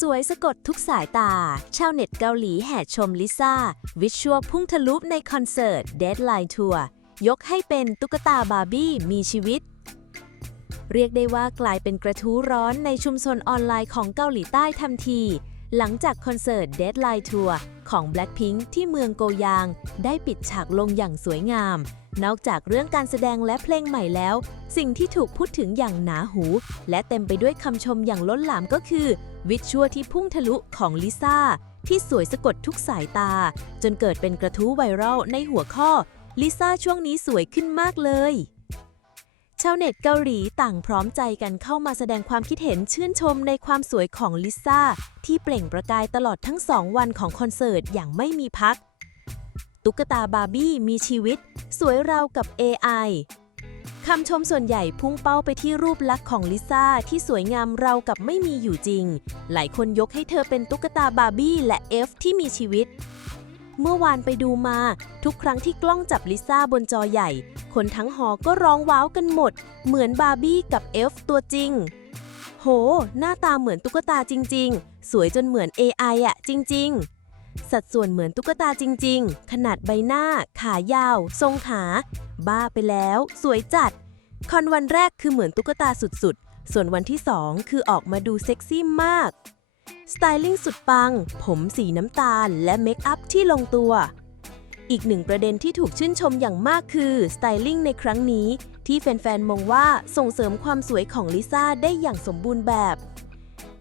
สวยสะกดทุกสายตา ชาวเน็ตเกาหลีแห่ชมลิซ่า วิชวลพุ่งทะลุในคอนเสิร์ต Deadline Tour ยกให้เป็นตุ๊กตาบาร์บี้มีชีวิต เรียกได้ว่ากลายเป็นกระทู้ร้อนในชุมชนออนไลน์ของเกาหลีใต้ทันที หลังจากคอนเสิร์ต Deadline Tour ของ Blackpink ที่เมืองโกยาง ได้ปิดฉากลงอย่างสวยงาม นอกจากเรื่องการแสดงและเพลงใหม่แล้ว สิ่งที่ถูกพูดถึงอย่างหนาหู และเต็มไปด้วยคำชมอย่างล้นหลามก็คือ วิชวลที่พุ่งทะลุของลิซ่าที่สวยสะกดทุกสายตา จนเกิดเป็นกระทู้ไวรัลในหัวข้อลิซ่าช่วงนี้สวยขึ้นมากเลย ชาวเน็ตเกาหลีต่างพร้อมใจกันเข้ามาแสดงความคิดเห็นชื่นชมในความสวยของลิซ่า ที่เปล่งประกายตลอดทั้งสองวันของคอนเสิร์ตอย่างไม่มีพัก ตุ๊กตาบาร์บี้มีชีวิต สวยราวกับ AI คำชมส่วนใหญ่พุ่งเป้าไปที่รูปลักษณ์ของลิซ่าที่สวยงามเราวกับไม่มีอยู่จริง หลายคนยกให้เธอเป็นตุ๊กตาบาร์บี้และเอฟที่มีชีวิต เมื่อวานไปดูมา ทุกครั้งที่กล้องจับลิซ่าบนจอใหญ่ คนทั้งหอก็ร้องว้าวกันหมด เหมือนบาร์บี้กับเอฟตัวจริง โห หน้าตาเหมือนตุ๊กตาจริง ๆ สวยจนเหมือน AI อะจริง ๆสัดส่วนเหมือนตุ๊กตาจริง ๆ ขนาดใบหน้า ขายาว ทรงขา บ้าไปแล้ว สวยจัด คอนวันแรกคือเหมือนตุ๊กตาสุดๆ ส่วนวันที่2คือออกมาดูเซ็กซี่มาก สไตลิ่งสุดปัง ผมสีน้ำตาล และเมคอัพที่ลงตัว อีกหนึ่งประเด็นที่ถูกชื่นชมอย่างมากคือสไตลิ่งในครั้งนี้ ที่แฟนๆ มองว่าส่งเสริมความสวยของลิซ่าได้อย่างสมบูรณ์แบบ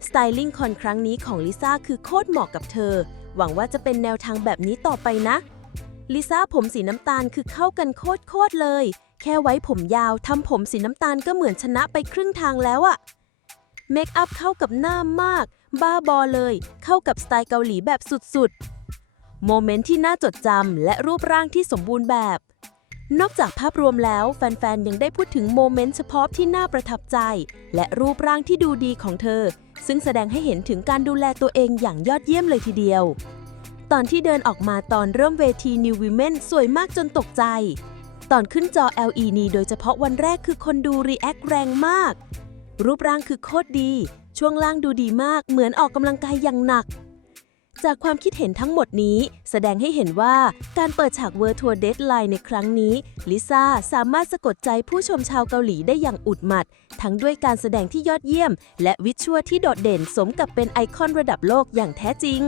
สไตลิ่งคอนครั้งนี้ของลิซ่าคือโคตรเหมาะกับเธอ หวังว่าจะเป็นแนวทางแบบนี้ต่อไปนะ ลิซ่าผมสีน้ำตาลคือเข้ากันโคตรๆเลย แค่ไว้ผมยาวทำผมสีน้ำตาลก็เหมือนชนะไปครึ่งทางแล้วอะเมคอัพเข้ากับหน้ามาก บ้าบอเลย เข้ากับสไตล์เกาหลีแบบสุดๆ โมเมนต์ที่น่าจดจำและรูปร่างที่สมบูรณ์แบบ นอกจากภาพรวมแล้ว แฟนๆ ยังได้พูดถึงโมเมนต์เฉพาะที่น่าประทับใจ และรูปร่างที่ดูดีของเธอ ซึ่งแสดงให้เห็นถึงการดูแลตัวเองอย่างยอดเยี่ยมเลยทีเดียว ตอนที่เดินออกมาตอนเริ่มเวที New Women สวยมากจนตกใจ ตอนขึ้นจอ LED โดยเฉพาะวันแรกคือคนดูรีแอคแรงมากรูปร่างคือโคตรดี ช่วงล่างดูดีมากเหมือนออกกำลังกายอย่างหนัก จากความคิดเห็นทั้งหมดนี้ แสดงให้เห็นว่าการเปิดฉากเวอร์ทัวร์เดทไลน์ในครั้งนี้ ลิซ่าสามารถสะกดใจผู้ชมชาวเกาหลีได้อย่างอุดหมัด ทั้งด้วยการแสดงที่ยอดเยี่ยม และวิชวลที่โดดเด่นสมกับเป็นไอคอนระดับโลกอย่างแท้จริง